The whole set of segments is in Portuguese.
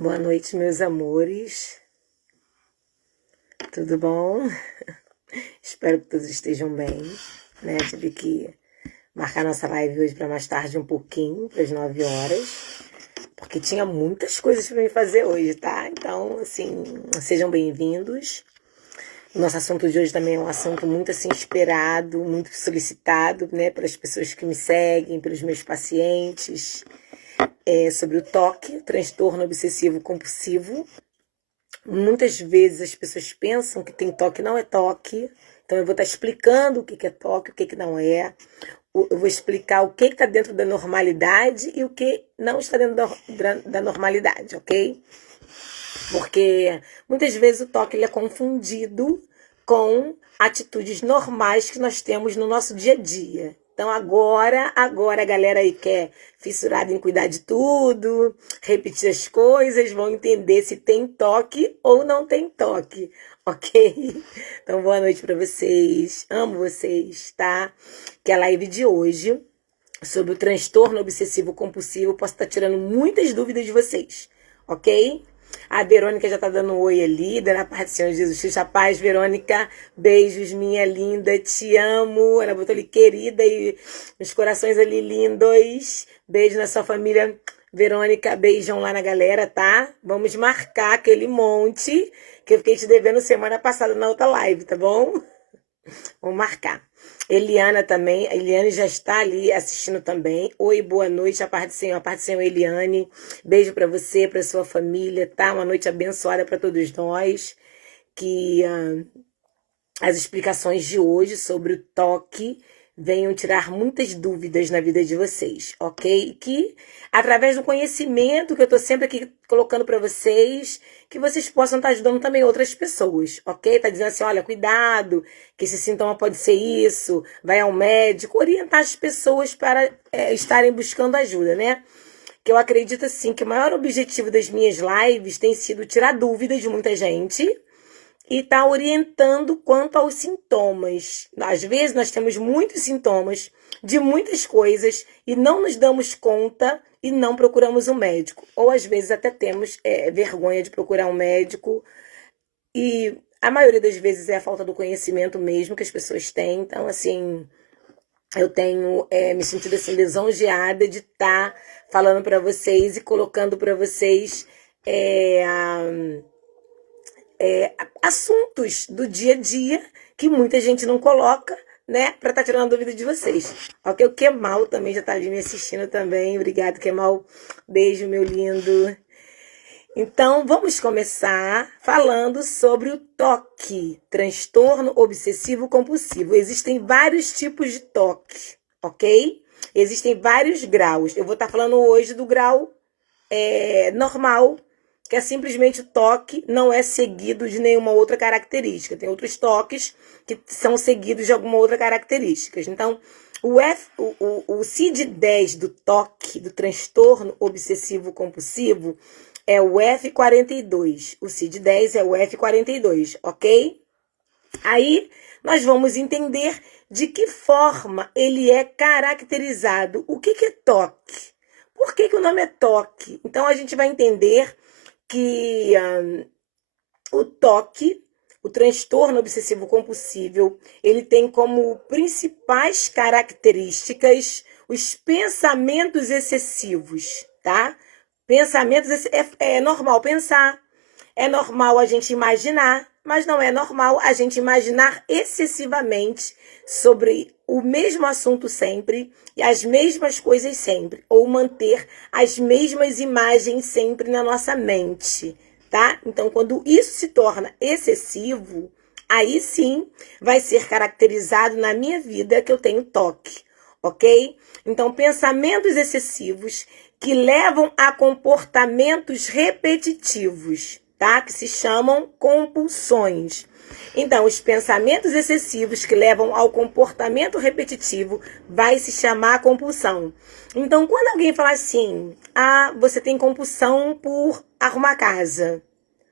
Boa noite, meus amores. Tudo bom? Espero que todos estejam bem, né? Tive que marcar nossa live hoje para mais tarde um pouquinho, para as 9 horas, porque tinha muitas coisas para me fazer hoje, tá? Então, assim, sejam bem-vindos. O nosso assunto de hoje também é um assunto muito assim esperado, muito solicitado, né, pelas pessoas que me seguem, pelos meus pacientes. É sobre o TOC, transtorno obsessivo compulsivo. Muitas vezes as pessoas pensam que tem toque, não é toque. Então eu vou estar explicando o que é toque, o que não é. Eu vou explicar o que está dentro da normalidade e o que não está dentro da normalidade, ok? Porque muitas vezes o toque ele é confundido com atitudes normais que nós temos no nosso dia a dia. Então agora a galera aí que é fissurada em cuidar de tudo, repetir as coisas, vão entender se tem toque ou não tem toque, ok? Então boa noite para vocês, amo vocês, tá? Que a live de hoje sobre o transtorno obsessivo compulsivo posso estar tirando muitas dúvidas de vocês, ok? A Verônica já tá dando um oi ali, dando a paz do Senhor Jesus Cristo. A paz, Verônica. Beijos, minha linda. Te amo. Ela botou ali, querida, e os corações ali lindos. Beijo na sua família, Verônica. Beijão lá na galera, tá? Vamos marcar aquele monte que eu fiquei te devendo semana passada na outra live, tá bom? Vamos marcar. Eliana também, a Eliane já está ali assistindo também. Oi, boa noite, a paz do Senhor, Eliane. Beijo para você, para sua família, tá? Uma noite abençoada para todos nós. Que as explicações de hoje sobre o toque venham tirar muitas dúvidas na vida de vocês, ok? Que através do conhecimento que eu tô sempre aqui colocando para vocês, que vocês possam estar ajudando também outras pessoas, ok? Tá dizendo assim, olha, cuidado, que esse sintoma pode ser isso, vai ao médico, orientar as pessoas para estarem buscando ajuda, né? Que eu acredito assim que o maior objetivo das minhas lives tem sido tirar dúvidas de muita gente e tá orientando quanto aos sintomas. Às vezes nós temos muitos sintomas de muitas coisas e não nos damos conta e não procuramos um médico. Ou às vezes até temos vergonha de procurar um médico e a maioria das vezes é a falta do conhecimento mesmo que as pessoas têm. Então, assim, eu tenho me sentido assim lisonjeada de estar falando para vocês e colocando para vocês assuntos do dia a dia que muita gente não coloca, né? Para estar tirando a dúvida de vocês. Ok, o Kemal também já está ali me assistindo também. Obrigado, Kemal. Beijo, meu lindo. Então, vamos começar falando sobre o TOC, transtorno obsessivo compulsivo. Existem vários tipos de TOC, ok? Existem vários graus. Eu vou estar falando hoje do grau normal, que é simplesmente o toque, não é seguido de nenhuma outra característica. Tem outros toques que são seguidos de alguma outra característica. Então, o CID-10 do TOC, do transtorno obsessivo compulsivo, é o F42. O CID-10 é o F42, ok? Aí, nós vamos entender de que forma ele é caracterizado. O que é TOC? Por que o nome é TOC? Então, a gente vai entender que o TOC, o transtorno obsessivo compulsivo, ele tem como principais características os pensamentos excessivos, tá? Pensamentos é normal pensar, é normal a gente imaginar, mas não é normal a gente imaginar excessivamente sobre o mesmo assunto sempre e as mesmas coisas sempre, ou manter as mesmas imagens sempre na nossa mente, tá? Então, quando isso se torna excessivo, aí sim vai ser caracterizado na minha vida que eu tenho TOC, ok? Então, pensamentos excessivos que levam a comportamentos repetitivos, tá? Que se chamam compulsões. Então, os pensamentos excessivos que levam ao comportamento repetitivo vai se chamar compulsão. Então, quando alguém fala assim, você tem compulsão por arrumar casa.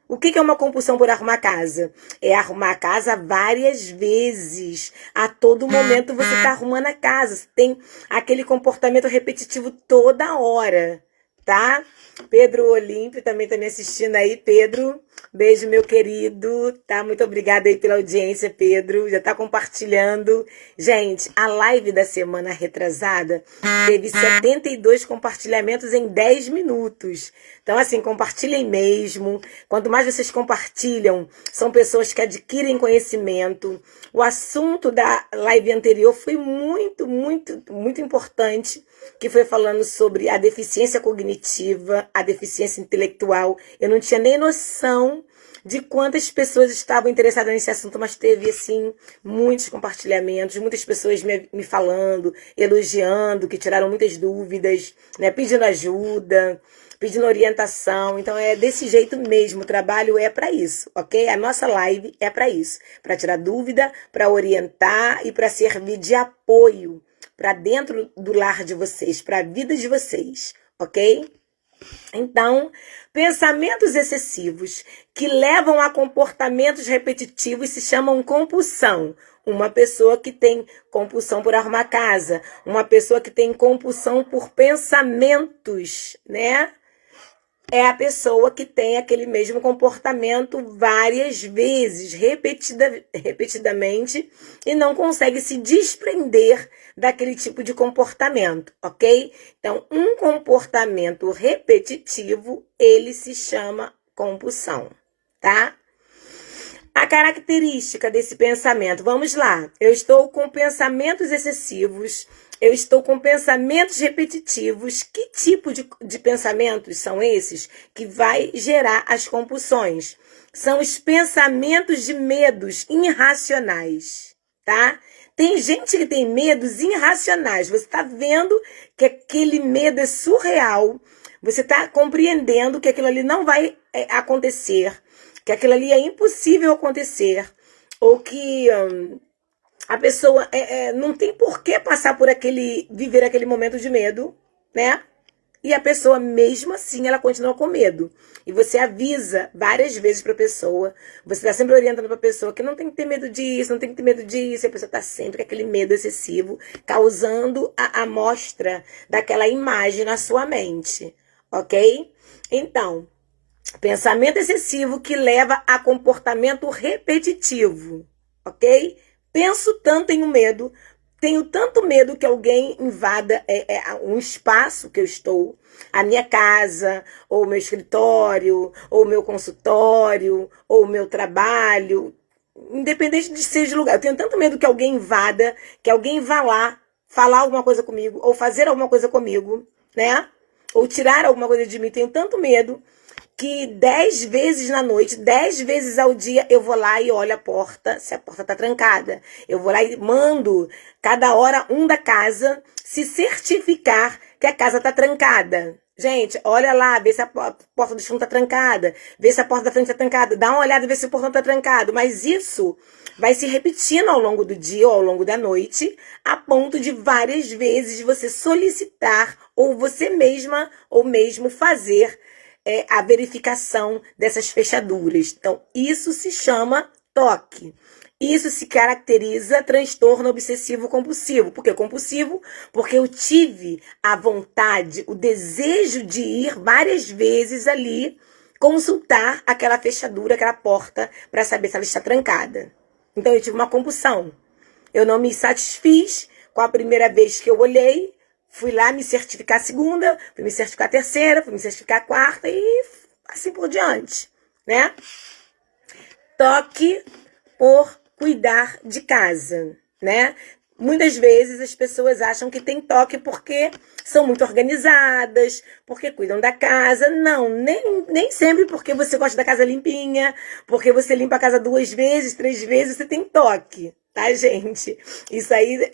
O que é uma compulsão por arrumar casa? É arrumar a casa várias vezes. A todo momento você está arrumando a casa. Você tem aquele comportamento repetitivo toda hora. tá? Pedro Olímpio também tá me assistindo aí, Pedro. Beijo, meu querido, tá? Muito obrigada aí pela audiência, Pedro. Já tá compartilhando. Gente, a live da semana retrasada teve 72 compartilhamentos em 10 minutos. Então, assim, compartilhem mesmo. Quanto mais vocês compartilham, são pessoas que adquirem conhecimento. O assunto da live anterior foi muito, muito, muito importante, que foi falando sobre a deficiência cognitiva, a deficiência intelectual. Eu não tinha nem noção de quantas pessoas estavam interessadas nesse assunto, mas teve, assim, muitos compartilhamentos, muitas pessoas me falando, elogiando, que tiraram muitas dúvidas, né, pedindo ajuda, pedindo orientação. Então é desse jeito mesmo, o trabalho é para isso, ok? A nossa live é para isso, para tirar dúvida, para orientar e para servir de apoio para dentro do lar de vocês, para a vida de vocês, ok? Então, pensamentos excessivos que levam a comportamentos repetitivos se chamam compulsão. Uma pessoa que tem compulsão por arrumar casa, uma pessoa que tem compulsão por pensamentos, né? É a pessoa que tem aquele mesmo comportamento várias vezes, repetidamente, e não consegue se desprender daquele tipo de comportamento, ok? Então, um comportamento repetitivo, ele se chama compulsão, tá? A característica desse pensamento, vamos lá. Eu estou com pensamentos excessivos, eu estou com pensamentos repetitivos. Que tipo de pensamentos são esses que vai gerar as compulsões? São os pensamentos de medos irracionais, tá? Tem gente que tem medos irracionais. Você está vendo que aquele medo é surreal. Você está compreendendo que aquilo ali não vai acontecer, que aquilo ali é impossível acontecer, ou que a pessoa não tem por que passar por viver aquele momento de medo, né? E a pessoa, mesmo assim, ela continua com medo. E você avisa várias vezes para a pessoa, você está sempre orientando para a pessoa que não tem que ter medo disso, não tem que ter medo disso, e a pessoa está sempre com aquele medo excessivo, causando a amostra daquela imagem na sua mente, ok? Então, pensamento excessivo que leva a comportamento repetitivo, ok? Penso tanto em um medo, tenho tanto medo que alguém invada um espaço que eu estou, a minha casa, ou o meu escritório, ou o meu consultório, ou o meu trabalho, independente de seja lugar. Eu tenho tanto medo que alguém invada, que alguém vá lá falar alguma coisa comigo, ou fazer alguma coisa comigo, né? Ou tirar alguma coisa de mim. Tenho tanto medo que 10 vezes na noite, 10 vezes ao dia, eu vou lá e olho a porta, se a porta tá trancada. Eu vou lá e mando, cada hora, um da casa se certificar que a casa tá trancada. Gente, olha lá, vê se a porta do chão tá trancada, vê se a porta da frente tá trancada, dá uma olhada, vê se o portão tá trancado. Mas isso vai se repetindo ao longo do dia ou ao longo da noite, a ponto de várias vezes você solicitar, ou você mesma, ou mesmo fazer a verificação dessas fechaduras. Então, isso se chama TOC. Isso se caracteriza transtorno obsessivo compulsivo. Por que compulsivo? Porque eu tive a vontade, o desejo de ir várias vezes ali consultar aquela fechadura, aquela porta, para saber se ela está trancada. Então, eu tive uma compulsão. Eu não me satisfiz com a primeira vez que eu olhei, fui lá me certificar a segunda, fui me certificar a terceira, fui me certificar a quarta e assim por diante, né? Toque por cuidar de casa, né? Muitas vezes as pessoas acham que tem toque porque são muito organizadas, porque cuidam da casa. Não, nem sempre porque você gosta da casa limpinha, porque você limpa a casa 2 vezes, 3 vezes, você tem toque, tá, gente? Isso aí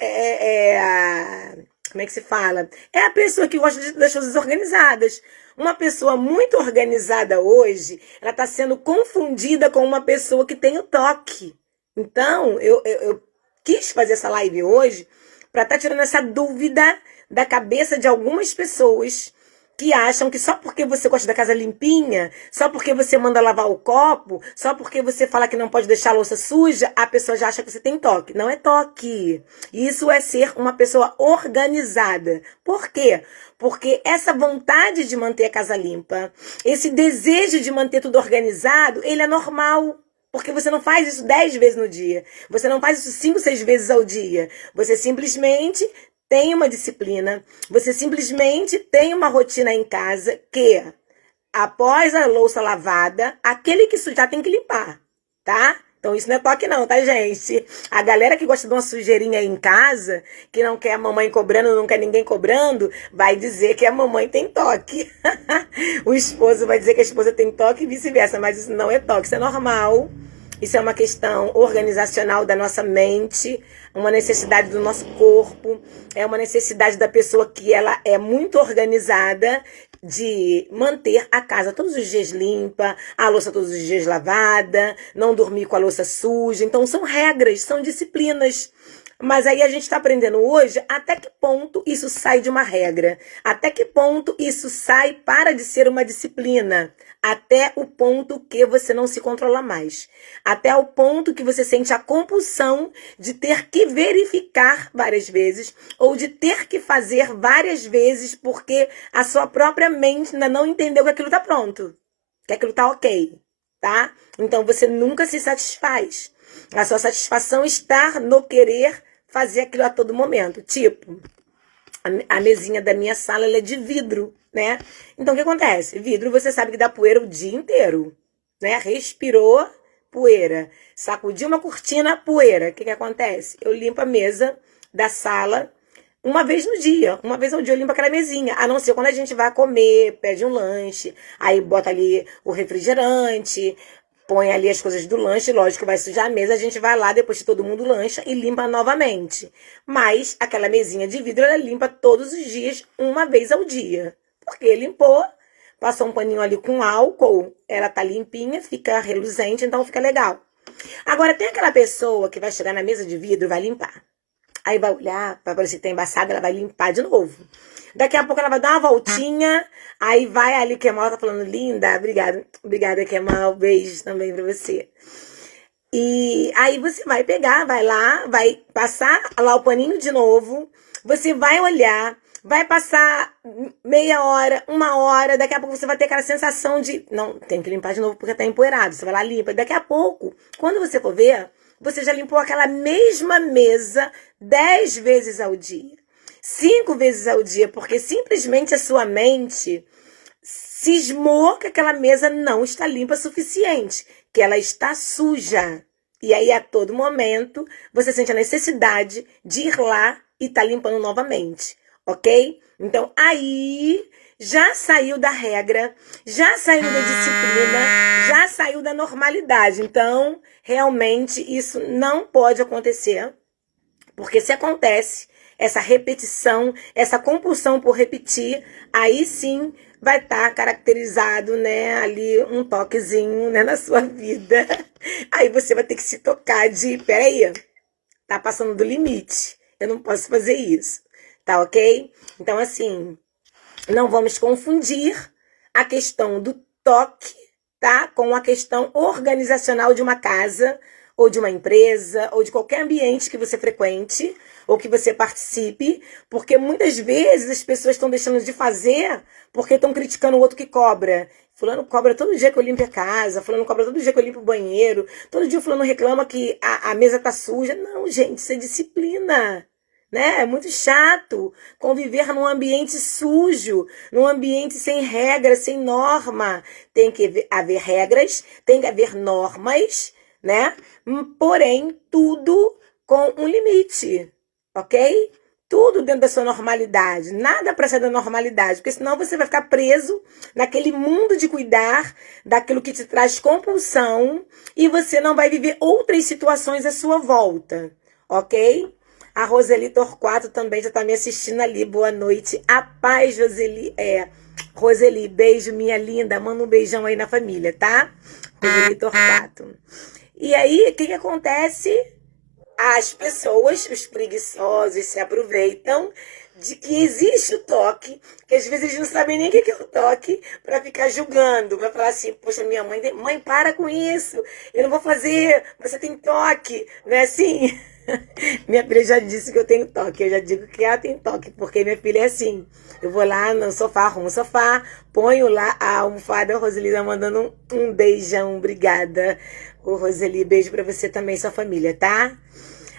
como é que se fala? É a pessoa que gosta das coisas organizadas. Uma pessoa muito organizada hoje, ela está sendo confundida com uma pessoa que tem o toque. Então, eu quis fazer essa live hoje para estar tirando essa dúvida da cabeça de algumas pessoas que acham que só porque você gosta da casa limpinha, só porque você manda lavar o copo, só porque você fala que não pode deixar a louça suja, a pessoa já acha que você tem toque. Não é toque. Isso é ser uma pessoa organizada. Por quê? Porque essa vontade de manter a casa limpa, esse desejo de manter tudo organizado, ele é normal. Porque você não faz isso 10 vezes no dia. Você não faz isso 5, 6 vezes ao dia. Você simplesmente tem uma disciplina. Você simplesmente tem uma rotina em casa que, após a louça lavada, aquele que sujar tem que limpar, tá? Então isso não é toque não, tá, gente? A galera que gosta de uma sujeirinha aí em casa, que não quer a mamãe cobrando, não quer ninguém cobrando, vai dizer que a mamãe tem toque. O esposo vai dizer que a esposa tem toque e vice-versa, mas isso não é toque, isso é normal. Isso é uma questão organizacional da nossa mente, uma necessidade do nosso corpo, é uma necessidade da pessoa que ela é muito organizada de manter a casa todos os dias limpa, a louça todos os dias lavada, não dormir com a louça suja. Então são regras, são disciplinas. Mas aí a gente está aprendendo hoje até que ponto isso sai de uma regra, até que ponto isso sai para de ser uma disciplina, até o ponto que você não se controla mais, até o ponto que você sente a compulsão de ter que verificar várias vezes ou de ter que fazer várias vezes porque a sua própria mente ainda não entendeu que aquilo está pronto, que aquilo está ok, tá? Então você nunca se satisfaz. A sua satisfação está no querer fazer aquilo a todo momento. Tipo, a mesinha da minha sala ela é de vidro, né? Então o que acontece? Vidro você sabe que dá poeira o dia inteiro, né? Respirou, poeira. Sacudiu uma cortina, poeira. O que acontece? Eu limpo a mesa da sala uma vez no dia. Uma vez ao dia eu limpo aquela mesinha. A não ser quando a gente vai comer, pede um lanche, aí bota ali o refrigerante, põe ali as coisas do lanche, lógico que vai sujar a mesa, a gente vai lá depois que todo mundo lancha e limpa novamente. Mas aquela mesinha de vidro, ela limpa todos os dias, uma vez ao dia. Porque limpou, passou um paninho ali com álcool, ela tá limpinha, fica reluzente, então fica legal. Agora tem aquela pessoa que vai chegar na mesa de vidro e vai limpar. Aí vai olhar, vai parecer que tá embaçada, ela vai limpar de novo. Daqui a pouco ela vai dar uma voltinha, aí vai ali, Kemal tá falando, linda, obrigada Kemal, beijos também pra você. E aí você vai pegar, vai lá, vai passar lá o paninho de novo, você vai olhar, vai passar meia hora, uma hora, daqui a pouco você vai ter aquela sensação de, não, tem que limpar de novo porque tá empoeirado, você vai lá, limpa. Daqui a pouco, quando você for ver, você já limpou aquela mesma mesa 10 vezes ao dia. 5 vezes ao dia, porque simplesmente a sua mente cismou que aquela mesa não está limpa o suficiente, que ela está suja. E aí, a todo momento, você sente a necessidade de ir lá e estar limpando novamente, ok? Então, aí já saiu da regra, já saiu da disciplina, já saiu da normalidade. Então, realmente, isso não pode acontecer, porque se acontece, essa repetição, essa compulsão por repetir, aí sim vai estar caracterizado, né, ali um toquezinho, né, na sua vida. Aí você vai ter que se tocar de, peraí, tá passando do limite, eu não posso fazer isso, tá ok? Então, assim, não vamos confundir a questão do toque, tá, com a questão organizacional de uma casa, ou de uma empresa, ou de qualquer ambiente que você frequente, ou que você participe, porque muitas vezes as pessoas estão deixando de fazer porque estão criticando o outro que cobra. Fulano cobra todo dia que eu limpo a casa, fulano cobra todo dia que eu limpo o banheiro, todo dia o fulano reclama que a mesa tá suja. Não, gente, isso é disciplina, né? É muito chato conviver num ambiente sujo, num ambiente sem regras, sem norma. Tem que haver regras, tem que haver normas, né? Porém, tudo com um limite, ok? Tudo dentro da sua normalidade, nada para sair da normalidade, porque senão você vai ficar preso naquele mundo de cuidar daquilo que te traz compulsão e você não vai viver outras situações à sua volta, ok? A Roseli Torquato também já está me assistindo ali, boa noite, a paz, Roseli, beijo, minha linda, manda um beijão aí na família, tá? Roseli Torquato. E aí, o que acontece? as pessoas, os preguiçosos, se aproveitam de que existe o toque, que às vezes eles não sabem nem o que é o toque, para ficar julgando, para falar assim, poxa, minha mãe, para com isso, eu não vou fazer, você tem toque, não é assim? Minha filha já disse que eu tenho toque, eu já digo que ela tem toque, porque minha filha é assim, eu vou lá no sofá, arrumo o sofá, ponho lá a almofada, a Roseli tá mandando um beijão, obrigada, ô Roseli, beijo pra você também, sua família, tá?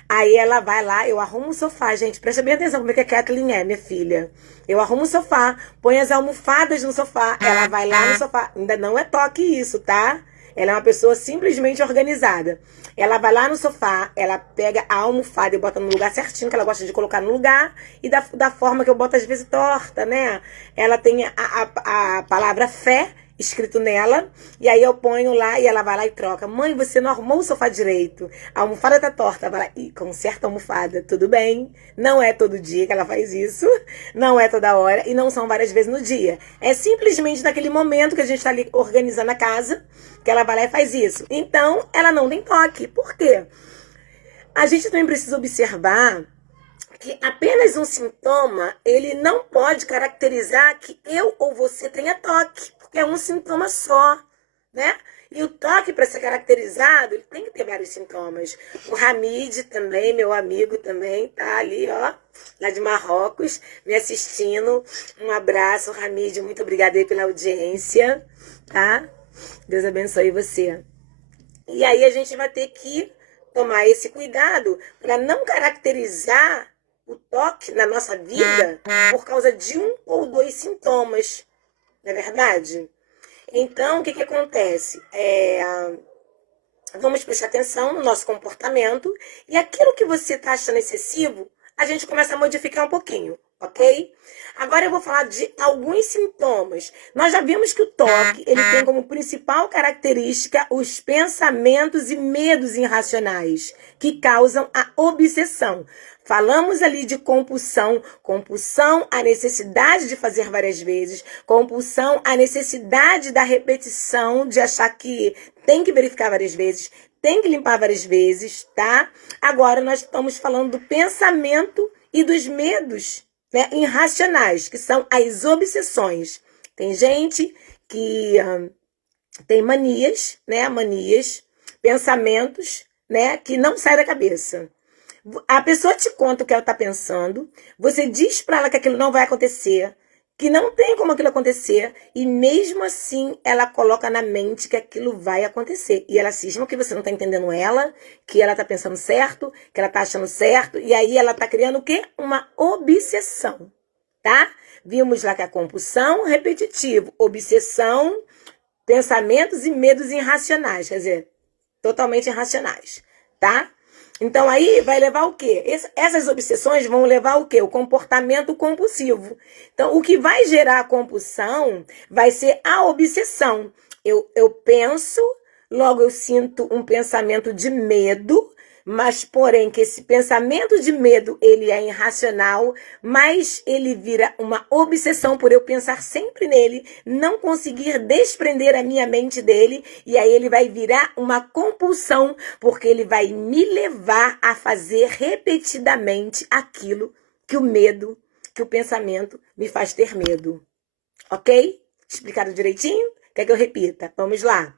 Aí ela vai lá, eu arrumo o sofá, gente. Presta bem atenção como é que a Kathleen é, minha filha. Eu arrumo o sofá, põe as almofadas no sofá. Ela vai lá no sofá. Ainda não é toque isso, tá? Ela é uma pessoa simplesmente organizada. Ela vai lá no sofá, ela pega a almofada e bota no lugar certinho, que ela gosta de colocar no lugar. E da forma que eu boto às vezes torta, né? Ela tem a palavra fé escrito nela, e aí eu ponho lá e ela vai lá e troca. Mãe, você não arrumou o sofá direito, a almofada tá torta. Vai lá e conserta a almofada. Tudo bem, não é todo dia que ela faz isso, não é toda hora e não são várias vezes no dia. É simplesmente naquele momento que a gente tá ali organizando a casa que ela vai lá e faz isso. Então, ela não tem toque. Por quê? A gente também precisa observar que apenas um sintoma, ele não pode caracterizar que eu ou você tenha toque, porque é um sintoma só, né? E o toque, para ser caracterizado, ele tem que ter vários sintomas. O Hamid também, meu amigo também, tá ali, ó, lá de Marrocos, me assistindo. Um abraço, Hamid, muito obrigada aí pela audiência, tá? Deus abençoe você. E aí a gente vai ter que tomar esse cuidado para não caracterizar o toque na nossa vida por causa de um ou dois sintomas, não é verdade? Então, o que acontece? Vamos prestar atenção no nosso comportamento e aquilo que você está achando excessivo, a gente começa a modificar um pouquinho, ok? Agora eu vou falar de alguns sintomas. Nós já vimos que o toque, ele tem como principal característica os pensamentos e medos irracionais que causam a obsessão. Falamos ali de compulsão, compulsão, a necessidade de fazer várias vezes, compulsão, a necessidade da repetição, de achar que tem que verificar várias vezes, tem que limpar várias vezes, tá? Agora nós estamos falando do pensamento e dos medos, né, irracionais, que são as obsessões. Tem gente que tem manias, né, pensamentos, né, que não saem da cabeça. A pessoa te conta o que ela está pensando, você diz para ela que aquilo não vai acontecer, que não tem como aquilo acontecer, e mesmo assim ela coloca na mente que aquilo vai acontecer. E ela cisma que você não está entendendo ela, que ela está pensando certo, que ela está achando certo, e aí ela está criando o quê? Uma obsessão, tá? Vimos lá que a compulsão, repetitivo, obsessão, pensamentos e medos irracionais, quer dizer, totalmente irracionais, tá? Então aí vai levar o quê? Essas obsessões vão levar o quê? O comportamento compulsivo. Então o que vai gerar a compulsão vai ser a obsessão. Eu penso, logo eu sinto um pensamento de medo, mas porém que esse pensamento de medo ele é irracional, mas ele vira uma obsessão por eu pensar sempre nele, não conseguir desprender a minha mente dele, e aí ele vai virar uma compulsão, porque ele vai me levar a fazer repetidamente aquilo que o medo, que o pensamento me faz ter medo. Ok? Explicado direitinho? Quer que eu repita? Vamos lá.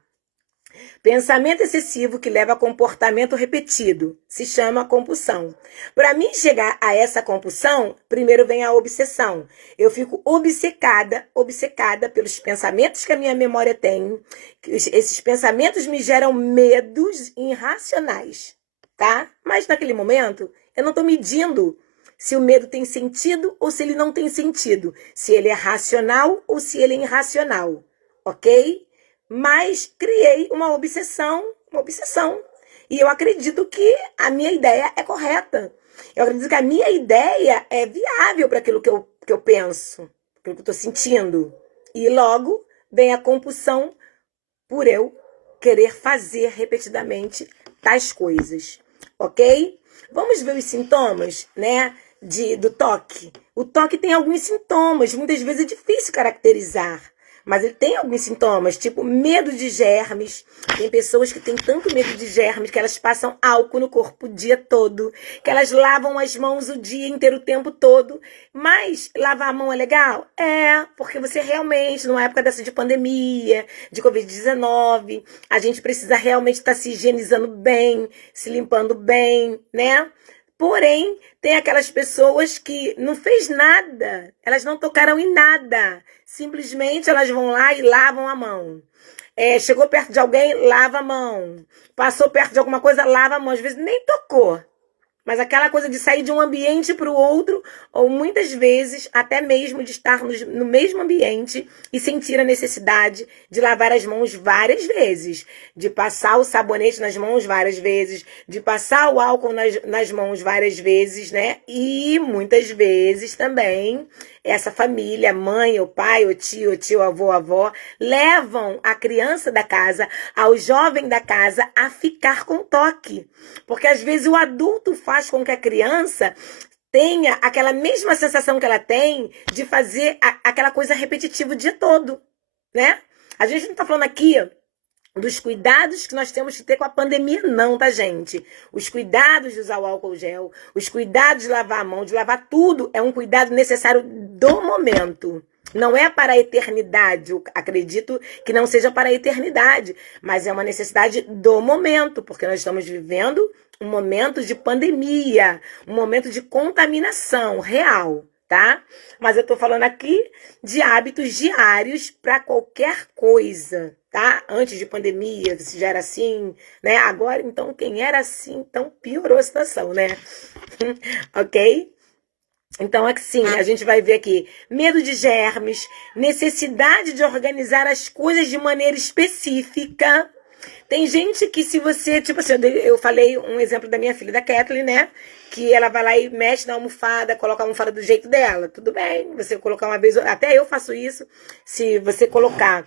Pensamento excessivo que leva a comportamento repetido se chama compulsão. Para mim chegar a essa compulsão, primeiro vem a obsessão. Eu fico obcecada pelos pensamentos que a minha memória tem. Esses pensamentos me geram medos irracionais, tá? Mas naquele momento, eu não estou medindo se o medo tem sentido ou se ele não tem sentido. Se ele é racional ou se ele é irracional, ok? Mas criei uma obsessão. E eu acredito que a minha ideia é correta. Eu acredito que a minha ideia é viável para aquilo que eu penso, aquilo que eu estou sentindo. E logo vem a compulsão por eu querer fazer repetidamente tais coisas. Ok? Vamos ver os sintomas, né, do toque. O toque tem alguns sintomas, muitas vezes é difícil caracterizar. mas ele tem alguns sintomas, tipo medo de germes. Tem pessoas que têm tanto medo de germes que elas passam álcool no corpo o dia todo, que elas lavam as mãos o dia inteiro, o tempo todo. Mas lavar a mão é legal? É, porque você realmente, numa época dessa de pandemia, de Covid-19, a gente precisa realmente estar se higienizando bem, se limpando bem, né? Porém, tem aquelas pessoas que não fez nada, elas não tocaram em nada. Simplesmente elas vão lá e lavam a mão. Chegou perto de alguém, lava a mão. Passou perto de alguma coisa, lava a mão. Às vezes nem tocou. Mas aquela coisa de sair de um ambiente para o outro, ou muitas vezes até mesmo de estar no mesmo ambiente e sentir a necessidade de lavar as mãos várias vezes, de passar o sabonete nas mãos várias vezes, de passar o álcool nas mãos várias vezes, né? E muitas vezes também essa família, mãe, ou pai, ou tio, avô, avó, levam a criança da casa, ao jovem da casa, a ficar com toque. Porque às vezes o adulto faz com que a criança tenha aquela mesma sensação que ela tem de fazer aquela coisa repetitiva o dia todo, né? A gente não está falando aqui dos cuidados que nós temos que ter com a pandemia, não, tá, gente? Os cuidados de usar o álcool gel, os cuidados de lavar a mão, de lavar tudo, é um cuidado necessário do momento. Não é para a eternidade, eu acredito que não seja para a eternidade, mas é uma necessidade do momento, porque nós estamos vivendo um momento de pandemia, um momento de contaminação real, tá? Mas eu tô falando aqui de hábitos diários para qualquer coisa, tá? Antes de pandemia, se já era assim, né? Agora, então, quem era assim, então piorou a situação, né? Ok? Então, assim, a gente vai ver aqui medo de germes, necessidade de organizar as coisas de maneira específica. Tem gente que se você, tipo assim, eu falei um exemplo da minha filha, da Kathleen, né? Que ela vai lá e mexe na almofada, coloca a almofada do jeito dela. Tudo bem, você colocar uma vez, até eu faço isso. Se você colocar,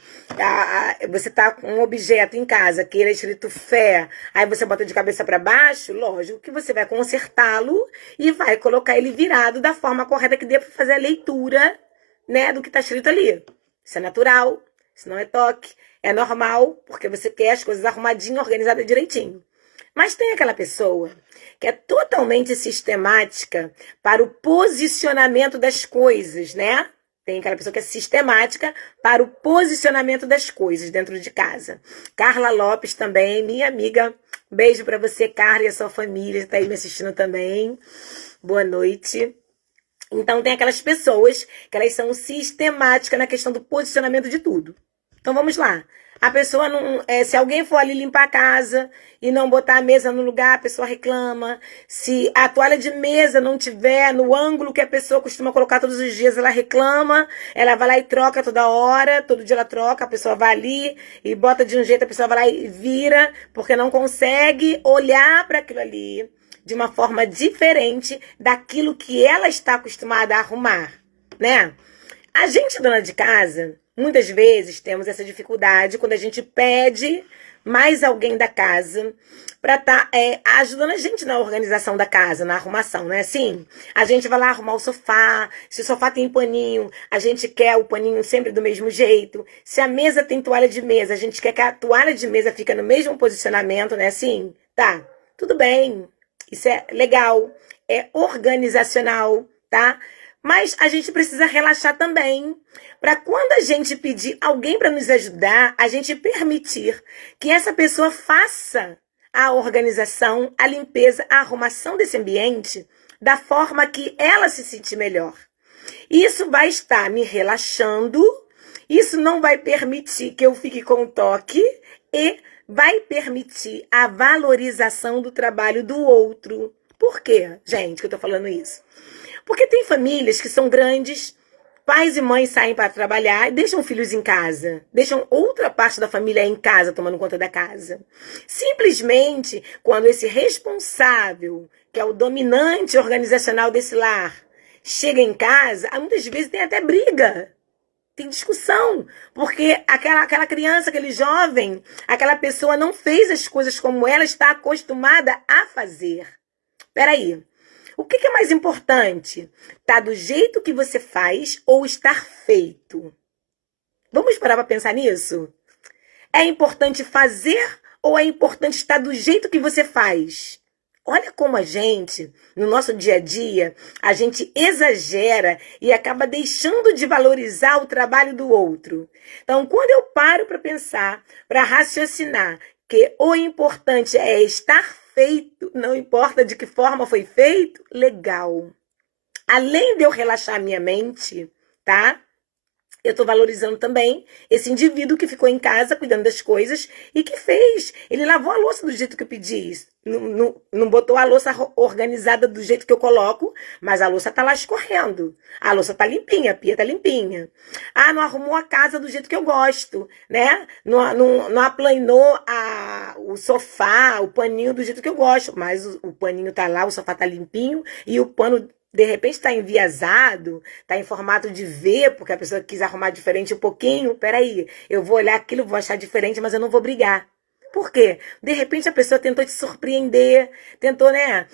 você tá com um objeto em casa que ele é escrito fé, aí você bota de cabeça para baixo, lógico que você vai consertá-lo e vai colocar ele virado da forma correta que dê para fazer a leitura, né, do que tá escrito ali. Isso é natural, isso não é toque. É normal, porque você quer as coisas arrumadinhas, organizadas direitinho. Mas tem aquela pessoa que é totalmente sistemática para o posicionamento das coisas, né? Tem aquela pessoa que é sistemática para o posicionamento das coisas dentro de casa. Carla Lopes também, minha amiga. Beijo para você, Carla, e a sua família, está aí me assistindo também. Boa noite. Então, tem aquelas pessoas que elas são sistemáticas na questão do posicionamento de tudo. Então vamos lá. A pessoa não. Se alguém for ali limpar a casa e não botar a mesa no lugar, a pessoa reclama. Se a toalha de mesa não tiver no ângulo que a pessoa costuma colocar todos os dias, ela reclama. Ela vai lá e troca toda hora. Todo dia ela troca, a pessoa vai ali e bota de um jeito, a pessoa vai lá e vira, porque não consegue olhar para aquilo ali de uma forma diferente daquilo que ela está acostumada a arrumar, né? A gente, dona de casa, muitas vezes temos essa dificuldade quando a gente pede mais alguém da casa para estar ajudando a gente na organização da casa, na arrumação, né? Assim, a gente vai lá arrumar o sofá, se o sofá tem paninho, a gente quer o paninho sempre do mesmo jeito. Se a mesa tem toalha de mesa, a gente quer que a toalha de mesa fique no mesmo posicionamento, né? Assim, tá, tudo bem, isso é legal, é organizacional, tá? Mas a gente precisa relaxar também, para quando a gente pedir alguém para nos ajudar, a gente permitir que essa pessoa faça a organização, a limpeza, a arrumação desse ambiente da forma que ela se sentir melhor. Isso vai estar me relaxando, isso não vai permitir que eu fique com toque e vai permitir a valorização do trabalho do outro. Por quê, gente, que eu tô falando isso? Porque tem famílias que são grandes, pais e mães saem para trabalhar e deixam filhos em casa. Deixam outra parte da família em casa, tomando conta da casa. Simplesmente, quando esse responsável, que é o dominante organizacional desse lar, chega em casa, muitas vezes tem até briga. Tem discussão, porque aquela criança, aquele jovem, aquela pessoa não fez as coisas como ela está acostumada a fazer. Peraí. O que é mais importante? Tá do jeito que você faz ou estar feito? Vamos parar para pensar nisso? É importante fazer ou é importante estar do jeito que você faz? Olha como a gente, no nosso dia a dia, a gente exagera e acaba deixando de valorizar o trabalho do outro. Então, quando eu paro para pensar, para raciocinar que o importante é estar feito, não importa de que forma foi feito, legal. Além de eu relaxar a minha mente, tá? Eu estou valorizando também esse indivíduo que ficou em casa cuidando das coisas e que fez. Ele lavou a louça do jeito que eu pedi. Não botou a louça organizada do jeito que eu coloco, mas a louça está lá escorrendo. A louça está limpinha, a pia está limpinha. Ah, não arrumou a casa do jeito que eu gosto, né? Não aplanou o sofá, o paninho do jeito que eu gosto, mas o paninho está lá, o sofá está limpinho e o pano de repente está enviesado, está em formato de V, porque a pessoa quis arrumar diferente um pouquinho. Peraí, eu vou olhar aquilo, vou achar diferente, mas eu não vou brigar. Por quê? De repente a pessoa tentou te surpreender, tentou, né,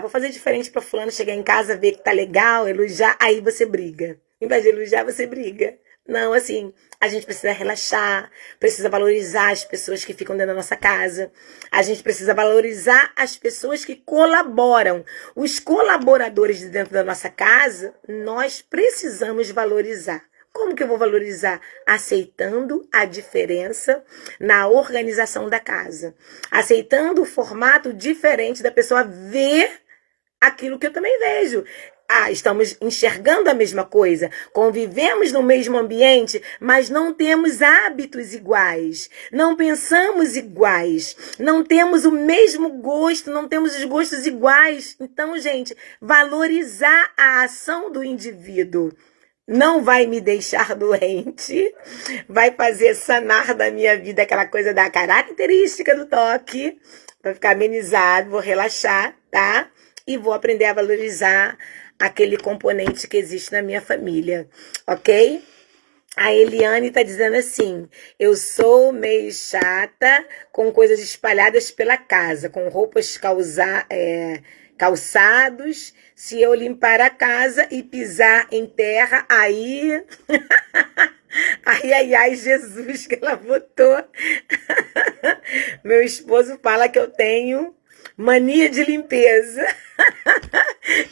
vou fazer diferente para fulano chegar em casa, ver que tá legal, elogiar, aí você briga. Em vez de elogiar, você briga. Não, assim, a gente precisa relaxar, precisa valorizar as pessoas que ficam dentro da nossa casa. A gente precisa valorizar as pessoas que colaboram. Os colaboradores de dentro da nossa casa, nós precisamos valorizar. Como que eu vou valorizar? Aceitando a diferença na organização da casa. Aceitando o formato diferente da pessoa ver aquilo que eu também vejo. Ah, estamos enxergando a mesma coisa, convivemos no mesmo ambiente, mas não temos hábitos iguais, não pensamos iguais, não temos o mesmo gosto, não temos os gostos iguais. Então, gente, valorizar a ação do indivíduo não vai me deixar doente, vai fazer sanar da minha vida aquela coisa da característica do toque, vai ficar amenizado, vou relaxar, tá? E vou aprender a valorizar aquele componente que existe na minha família, ok? A Eliane está dizendo assim, eu sou meio chata com coisas espalhadas pela casa, com roupas calçados, se eu limpar a casa e pisar em terra, aí... Ai, Jesus, que ela botou. Meu esposo fala que eu tenho mania de limpeza.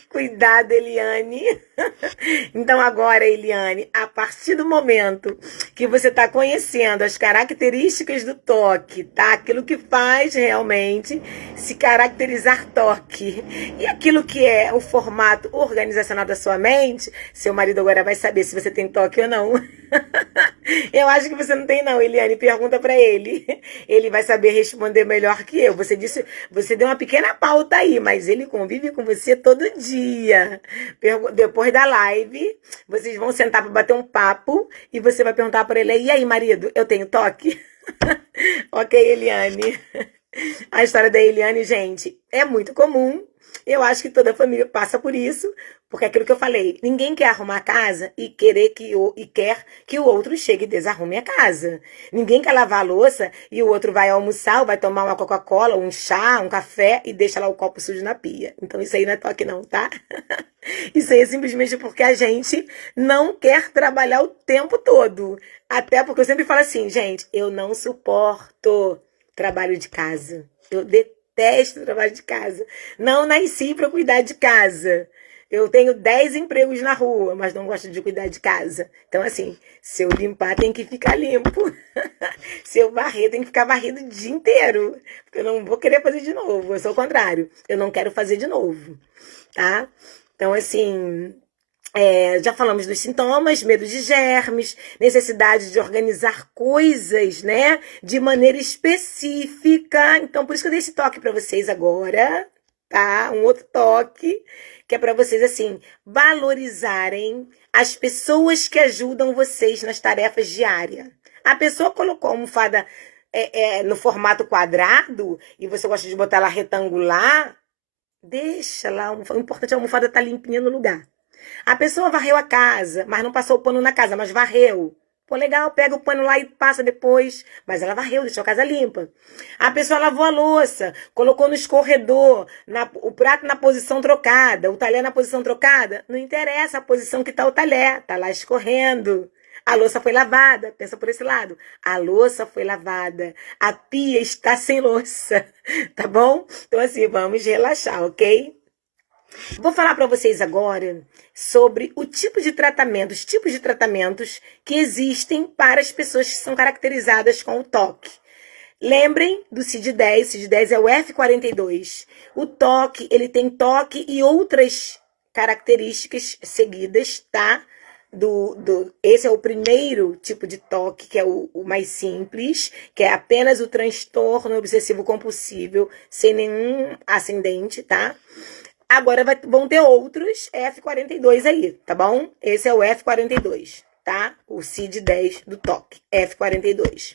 Cuidado, Eliane. Então agora, Eliane, a partir do momento que você está conhecendo as características do toque, tá? Aquilo que faz realmente se caracterizar toque e aquilo que é o formato organizacional da sua mente, seu marido agora vai saber se você tem toque ou não. Eu acho que você não tem não, Eliane, pergunta para ele. Ele vai saber responder melhor que eu. Você deu uma pequena pauta aí, mas ele convive com você todo dia. Depois da live, vocês vão sentar para bater um papo e você vai perguntar para ele, e aí, marido, eu tenho toque? Ok, Eliane. A história da Eliane, gente, é muito comum. Eu acho que toda família passa por isso, porque é aquilo que eu falei, ninguém quer arrumar a casa e quer que o outro chegue e desarrume a casa. Ninguém quer lavar a louça e o outro vai almoçar, ou vai tomar uma Coca-Cola, um chá, um café e deixa lá o copo sujo na pia. Então isso aí não é toque não, tá? Isso aí é simplesmente porque a gente não quer trabalhar o tempo todo. Até porque eu sempre falo assim, gente, eu não suporto trabalho de casa. Eu detesto trabalho de casa. Não nasci para cuidar de casa. Eu tenho 10 empregos na rua, mas não gosto de cuidar de casa. Então, assim, se eu limpar, tem que ficar limpo. Se eu varrer, tem que ficar varrido o dia inteiro. Porque eu não vou querer fazer de novo. Eu sou o contrário. Eu não quero fazer de novo, tá? Então, assim... já falamos dos sintomas, medo de germes, necessidade de organizar coisas, né, de maneira específica. Então, por isso que eu dei esse toque para vocês agora, tá? Um outro toque, que é para vocês, assim, valorizarem as pessoas que ajudam vocês nas tarefas diárias. A pessoa colocou a almofada no formato quadrado e você gosta de botar ela retangular, deixa lá. O importante é a almofada estar limpinha no lugar. A pessoa varreu a casa, mas não passou o pano na casa, mas varreu. Pô, legal, pega o pano lá e passa depois. Mas ela varreu, deixou a casa limpa. A pessoa lavou a louça, colocou no escorredor, o prato na posição trocada, o talher na posição trocada. Não interessa a posição que está o talher, tá lá escorrendo. A louça foi lavada, pensa por esse lado. A louça foi lavada, a pia está sem louça, tá bom? Então assim, vamos relaxar, ok? Vou falar para vocês agora sobre o tipo de tratamento, os tipos de tratamentos que existem para as pessoas que são caracterizadas com o TOC. Lembrem do CID-10, o CID-10 é o F42. O TOC, ele tem TOC e outras características seguidas, tá? Esse é o primeiro tipo de TOC, que é o mais simples, que é apenas o transtorno obsessivo compulsivo, sem nenhum ascendente, tá? Agora vão ter outros F42 aí, tá bom? Esse é o F42, tá? O CID-10 do TOC, F42.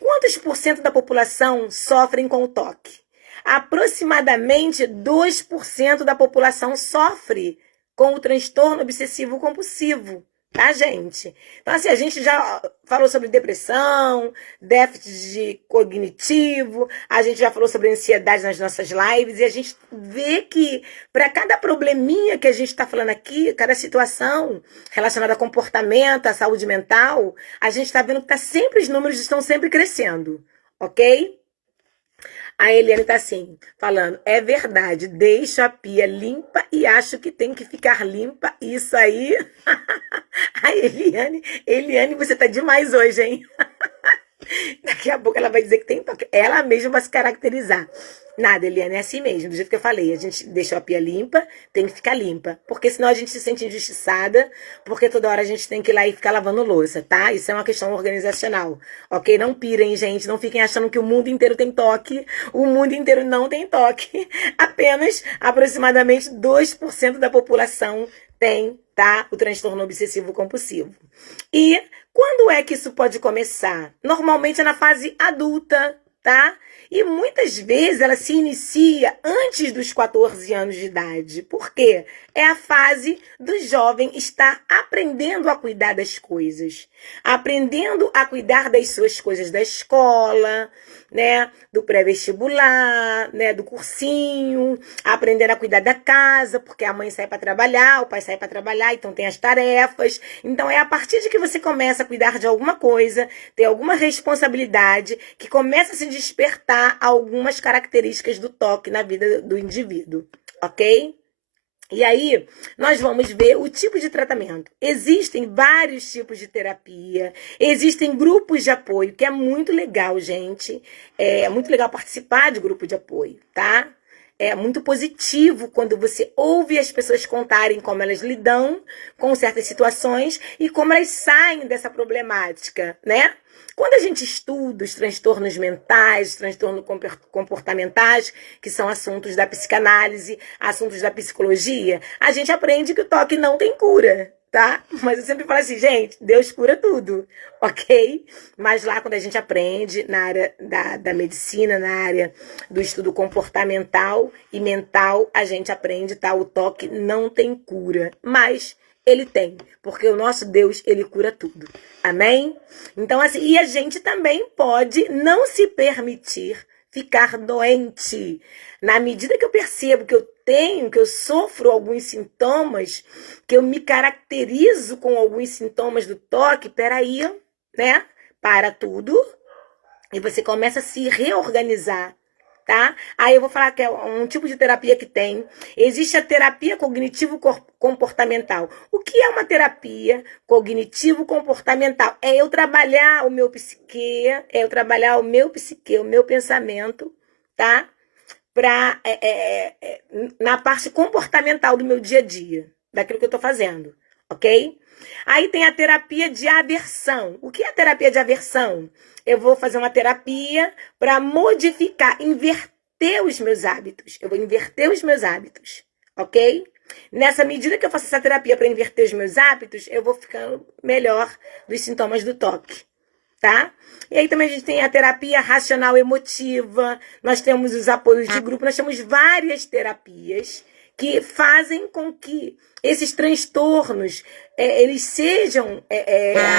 Quantos por cento da população sofrem com o TOC? Aproximadamente 2% da população sofre com o transtorno obsessivo compulsivo, tá, gente? Então, assim, a gente já falou sobre depressão, déficit cognitivo, a gente já falou sobre ansiedade nas nossas lives, e a gente vê que para cada probleminha que a gente está falando aqui, cada situação relacionada a comportamento, a saúde mental, a gente está vendo que os números estão sempre crescendo, ok? A Eliane tá assim, falando, é verdade, deixo a pia limpa e acho que tem que ficar limpa, isso aí. A Eliane, você tá demais hoje, hein? Daqui a pouco ela vai dizer que tem toque. Ela mesma vai se caracterizar. Nada, Eliane, é assim mesmo, do jeito que eu falei. A gente deixou a pia limpa, tem que ficar limpa. Porque senão a gente se sente injustiçada, porque toda hora a gente tem que ir lá e ficar lavando louça, tá? Isso é uma questão organizacional, ok? Não pirem, gente, não fiquem achando que o mundo inteiro tem toque. O mundo inteiro não tem toque. Apenas aproximadamente 2% da população tem, tá? O transtorno obsessivo compulsivo. E quando é que isso pode começar? Normalmente é na fase adulta, tá? E muitas vezes ela se inicia antes dos 14 anos de idade. Por quê? É a fase do jovem estar aprendendo a cuidar das coisas. Aprendendo a cuidar das suas coisas da escola, né? Do pré-vestibular, né? Do cursinho. Aprendendo a cuidar da casa, porque a mãe sai para trabalhar, o pai sai para trabalhar, então tem as tarefas. Então é a partir de que você começa a cuidar de alguma coisa, ter alguma responsabilidade, que começa a se despertar algumas características do TOC na vida do indivíduo, ok? E aí, nós vamos ver o tipo de tratamento. Existem vários tipos de terapia, existem grupos de apoio, que é muito legal, gente. É muito legal participar de grupo de apoio, tá? É muito positivo quando você ouve as pessoas contarem como elas lidam com certas situações e como elas saem dessa problemática, né? Quando a gente estuda os transtornos mentais, os transtornos comportamentais, que são assuntos da psicanálise, assuntos da psicologia, a gente aprende que o TOC não tem cura, tá? Mas eu sempre falo assim, gente, Deus cura tudo, ok? Mas lá quando a gente aprende na área da medicina, na área do estudo comportamental e mental, a gente aprende, tá? O TOC não tem cura, mas ele tem, porque o nosso Deus, ele cura tudo. Amém? Então, assim, e a gente também pode não se permitir ficar doente. Na medida que eu percebo que que eu sofro alguns sintomas, que eu me caracterizo com alguns sintomas do TOC, peraí, né? Para tudo e você começa a se reorganizar. Tá? Aí eu vou falar que é um tipo de terapia que tem. Existe a terapia cognitivo-comportamental. O que é uma terapia cognitivo-comportamental? É eu trabalhar o meu psique, o meu pensamento, tá? Na parte comportamental do meu dia a dia, daquilo que eu tô fazendo, ok? Aí tem a terapia de aversão. O que é a terapia de aversão? Eu vou fazer uma terapia para modificar, inverter os meus hábitos. Eu vou inverter os meus hábitos, ok? Nessa medida que eu faço essa terapia para inverter os meus hábitos, eu vou ficando melhor dos sintomas do TOC, tá? E aí também a gente tem a terapia racional emotiva, nós temos os apoios de grupo, nós temos várias terapias que fazem com que esses transtornos eles sejam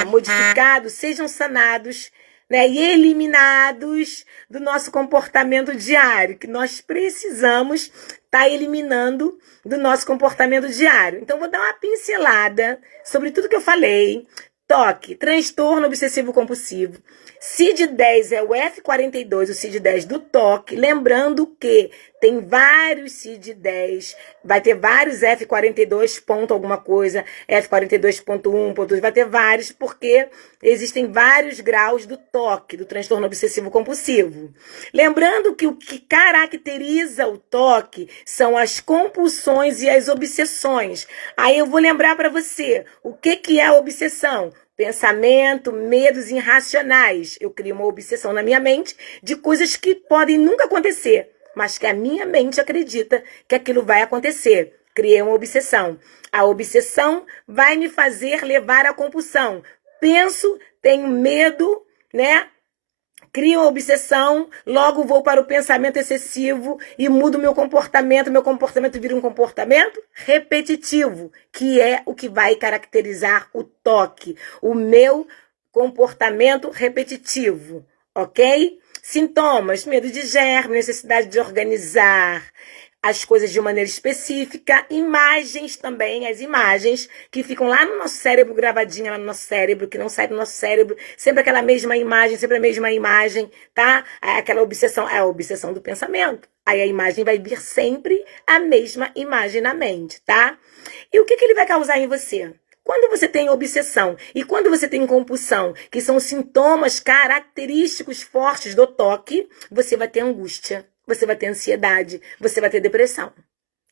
modificados, sejam sanados, né, e eliminados do nosso comportamento diário, que nós precisamos estar eliminando do nosso comportamento diário. Então, vou dar uma pincelada sobre tudo que eu falei, TOC, transtorno obsessivo compulsivo. CID-10 é o F42, o CID-10 do TOC. Lembrando que tem vários CID-10, vai ter vários F42 ponto alguma coisa, F42.1, vai ter vários, porque existem vários graus do TOC, do transtorno obsessivo compulsivo. Lembrando que o que caracteriza o TOC são as compulsões e as obsessões. Aí eu vou lembrar para você, o que é a obsessão? Pensamento, medos irracionais. Eu crio uma obsessão na minha mente de coisas que podem nunca acontecer, mas que a minha mente acredita que aquilo vai acontecer. Criei uma obsessão. A obsessão vai me fazer levar à compulsão. Penso, tenho medo, né? Crio uma obsessão, logo vou para o pensamento excessivo e mudo meu comportamento vira um comportamento repetitivo, que é o que vai caracterizar o TOC, o meu comportamento repetitivo, ok? Sintomas, medo de germe, necessidade de organizar as coisas de maneira específica, imagens também, as imagens que ficam lá no nosso cérebro, gravadinha lá no nosso cérebro, que não sai do nosso cérebro, sempre aquela mesma imagem, sempre a mesma imagem, tá? Aquela obsessão, é a obsessão do pensamento. Aí a imagem vai vir sempre a mesma imagem na mente, tá? E o que ele vai causar em você? Quando você tem obsessão e quando você tem compulsão, que são sintomas característicos fortes do TOC, você vai ter angústia, você vai ter ansiedade, você vai ter depressão,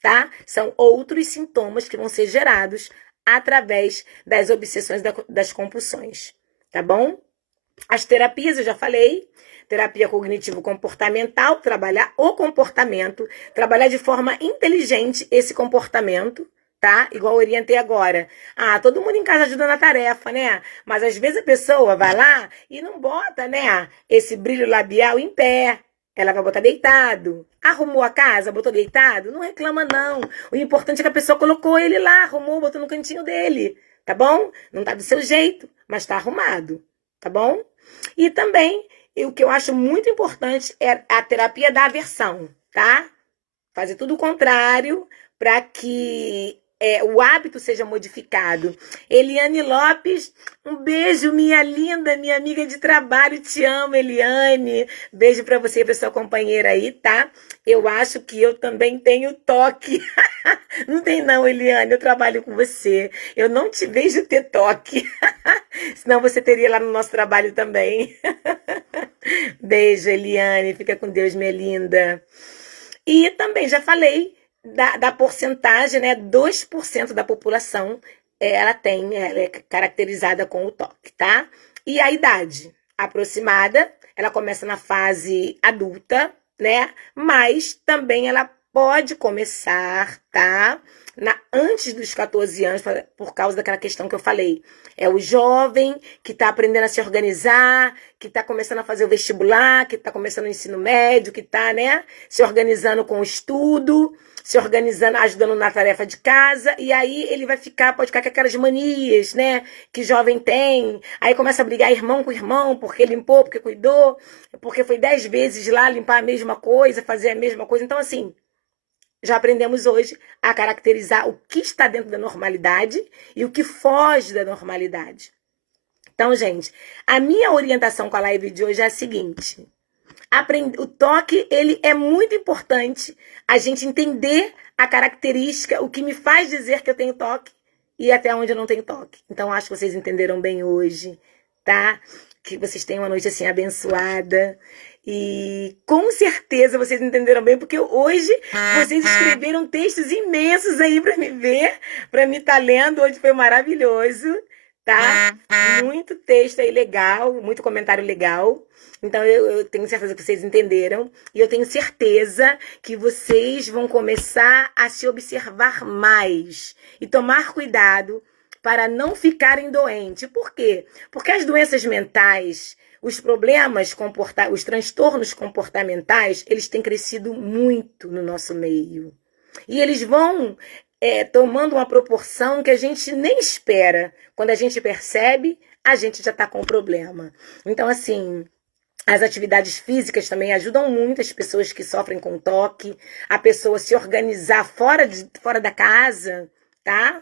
tá? São outros sintomas que vão ser gerados através das obsessões, das compulsões, tá bom? As terapias, eu já falei, terapia cognitivo-comportamental, trabalhar o comportamento, trabalhar de forma inteligente esse comportamento, tá? Igual eu orientei agora. Todo mundo em casa ajuda na tarefa, né? Mas às vezes a pessoa vai lá e não bota, né, esse brilho labial em pé. Ela vai botar deitado. Arrumou a casa, botou deitado? Não reclama, não. O importante é que a pessoa colocou ele lá, arrumou, botou no cantinho dele. Tá bom? Não tá do seu jeito, mas tá arrumado. Tá bom? E também, o que eu acho muito importante é a terapia da aversão, tá? Fazer tudo o contrário para que o hábito seja modificado. Eliane Lopes, um beijo, minha linda, minha amiga de trabalho, te amo, Eliane. Beijo para você e para sua companheira aí, tá? Eu acho que eu também tenho toque. Não tem não, Eliane, eu trabalho com você. Eu não te vejo ter toque. Senão você teria lá no nosso trabalho também. Beijo, Eliane, fica com Deus, minha linda. E também já falei da porcentagem, né? 2% da população ela é caracterizada com o TOC, tá? E a idade aproximada, ela começa na fase adulta, né? Mas também ela pode começar, tá? Antes dos 14 anos, por causa daquela questão que eu falei. É o jovem que está aprendendo a se organizar, que está começando a fazer o vestibular, que está começando o ensino médio, que está, né, se organizando com o estudo, se organizando, ajudando na tarefa de casa, e aí ele pode ficar com aquelas manias, né, que jovem tem, aí começa a brigar irmão com irmão, porque limpou, porque cuidou, porque foi 10 vezes lá limpar a mesma coisa, fazer a mesma coisa. Então, assim, já aprendemos hoje a caracterizar o que está dentro da normalidade e o que foge da normalidade. Então, gente, a minha orientação com a live de hoje é a seguinte: o toque, ele é muito importante a gente entender a característica, o que me faz dizer que eu tenho toque e até onde eu não tenho toque. Então, acho que vocês entenderam bem hoje, tá? Que vocês tenham uma noite assim abençoada. E com certeza vocês entenderam bem, porque hoje vocês escreveram textos imensos aí para me ver, para me estar lendo. Hoje foi maravilhoso, tá? Muito texto aí legal, muito comentário legal. Então eu tenho certeza que vocês entenderam. E eu tenho certeza que vocês vão começar a se observar mais e tomar cuidado para não ficarem doentes. Por quê? Porque as doenças mentais, os problemas, os transtornos comportamentais, eles têm crescido muito no nosso meio. E eles vão tomando uma proporção que a gente nem espera. Quando a gente percebe, a gente já está com o problema. Então, assim, as atividades físicas também ajudam muito as pessoas que sofrem com toque. A pessoa se organizar fora da casa tá?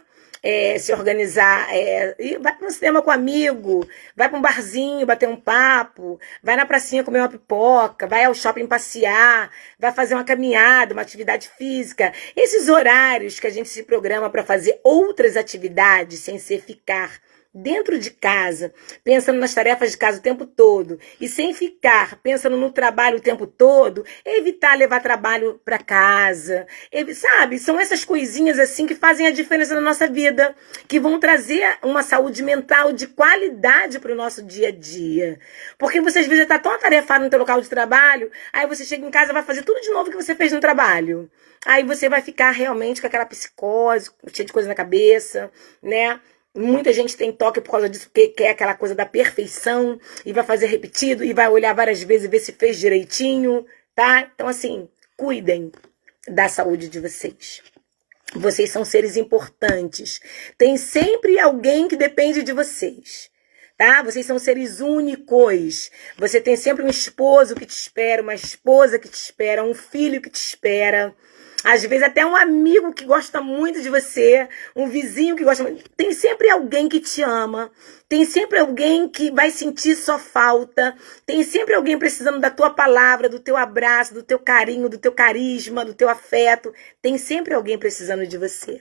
Se organizar, vai para um cinema com amigo, vai para um barzinho bater um papo, vai na pracinha comer uma pipoca, vai ao shopping passear, vai fazer uma caminhada, uma atividade física. Esses horários que a gente se programa para fazer outras atividades sem ser ficar dentro de casa, pensando nas tarefas de casa o tempo todo e sem ficar pensando no trabalho o tempo todo, evitar levar trabalho para casa, sabe? São essas coisinhas assim que fazem a diferença na nossa vida, que vão trazer uma saúde mental de qualidade para o nosso dia a dia. Porque você às vezes está tão atarefado no teu local de trabalho, aí você chega em casa e vai fazer tudo de novo que você fez no trabalho. Aí você vai ficar realmente com aquela psicose, cheia de coisa na cabeça, né? Muita gente tem toque por causa disso, porque quer aquela coisa da perfeição e vai fazer repetido e vai olhar várias vezes e ver se fez direitinho, tá? Então, assim, cuidem da saúde de vocês. Vocês são seres importantes. Tem sempre alguém que depende de vocês, tá? Vocês são seres únicos. Você tem sempre um esposo que te espera, uma esposa que te espera, um filho que te espera. Às vezes até um amigo que gosta muito de você, um vizinho que gosta muito. Tem sempre alguém que te ama, tem sempre alguém que vai sentir sua falta, tem sempre alguém precisando da tua palavra, do teu abraço, do teu carinho, do teu carisma, do teu afeto. Tem sempre alguém precisando de você.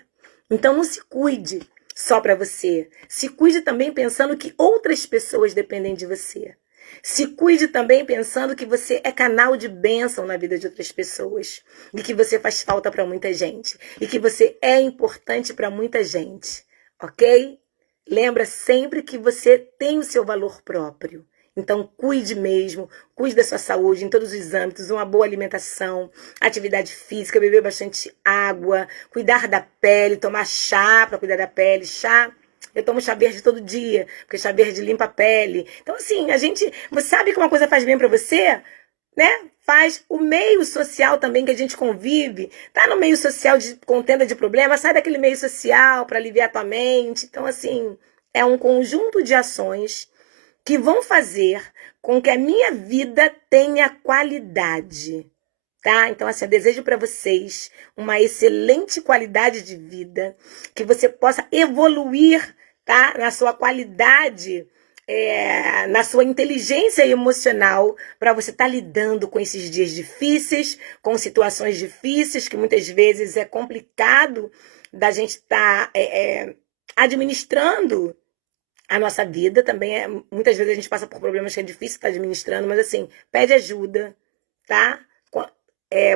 Então não se cuide só para você. Se cuide também pensando que outras pessoas dependem de você. Se cuide também pensando que você é canal de bênção na vida de outras pessoas e que você faz falta para muita gente e que você é importante para muita gente, ok? Lembra sempre que você tem o seu valor próprio. Então, cuide mesmo, cuide da sua saúde em todos os âmbitos, uma boa alimentação, atividade física, beber bastante água, cuidar da pele, tomar chá para cuidar da pele, chá. Eu tomo chá verde todo dia, porque chá verde limpa a pele. Então, assim, você sabe que uma coisa faz bem para você, né? Faz o meio social também que a gente convive. Tá no meio social de contenda de problema, sai daquele meio social para aliviar a tua mente. Então, assim, é um conjunto de ações que vão fazer com que a minha vida tenha qualidade. Tá? Então, assim, eu desejo para vocês uma excelente qualidade de vida, que você possa evoluir, tá? Na sua qualidade, na sua inteligência emocional, para você estar lidando com esses dias difíceis, com situações difíceis, que muitas vezes é complicado da gente estar administrando a nossa vida também. Muitas vezes a gente passa por problemas que é difícil estar administrando, mas assim, pede ajuda, tá?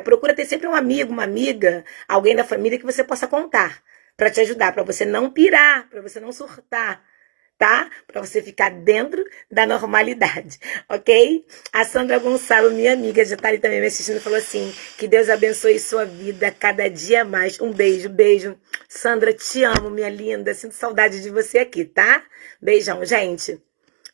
Procura ter sempre um amigo, uma amiga, alguém da família que você possa contar para te ajudar, para você não pirar, para você não surtar, tá? Para você ficar dentro da normalidade, ok? A Sandra Gonçalo, minha amiga, já tá ali também me assistindo, falou assim, que Deus abençoe sua vida cada dia mais. Um beijo, beijo. Sandra, te amo, minha linda. Sinto saudade de você aqui, tá? Beijão, gente.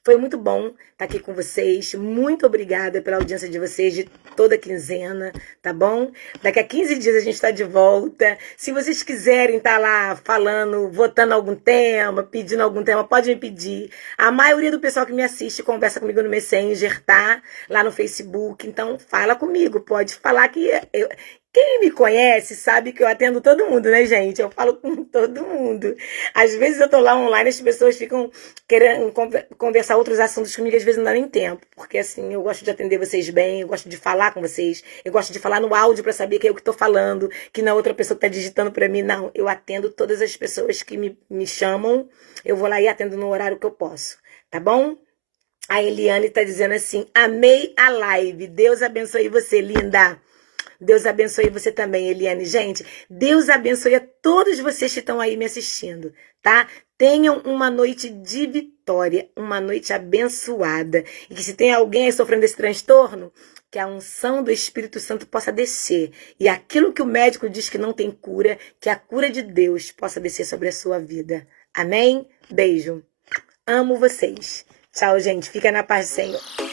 Foi muito bom estar aqui com vocês. Muito obrigada pela audiência de vocês de toda quinzena, tá bom? Daqui a 15 dias a gente está de volta. Se vocês quiserem estar lá falando, votando algum tema, pedindo algum tema, pode me pedir. A maioria do pessoal que me assiste conversa comigo no Messenger, tá? Lá no Facebook. Então, fala comigo. Pode falar que quem me conhece sabe que eu atendo todo mundo, né, gente? Eu falo com todo mundo. Às vezes eu tô lá online, as pessoas ficam querendo conversar outros assuntos comigo, às vezes não dá nem tempo. Porque, assim, eu gosto de atender vocês bem, eu gosto de falar com vocês, eu gosto de falar no áudio pra saber que é eu que tô falando, que não é outra pessoa que tá digitando pra mim. Não, eu atendo todas as pessoas que me chamam, eu vou lá e atendo no horário que eu posso, tá bom? A Eliane tá dizendo assim, amei a live, Deus abençoe você, linda. Deus abençoe você também, Eliane. Gente, Deus abençoe a todos vocês que estão aí me assistindo, tá? Tenham uma noite de vitória, uma noite abençoada. E que se tem alguém aí sofrendo desse transtorno, que a unção do Espírito Santo possa descer. E aquilo que o médico diz que não tem cura, que a cura de Deus possa descer sobre a sua vida. Amém? Beijo. Amo vocês. Tchau, gente. Fica na paz do Senhor.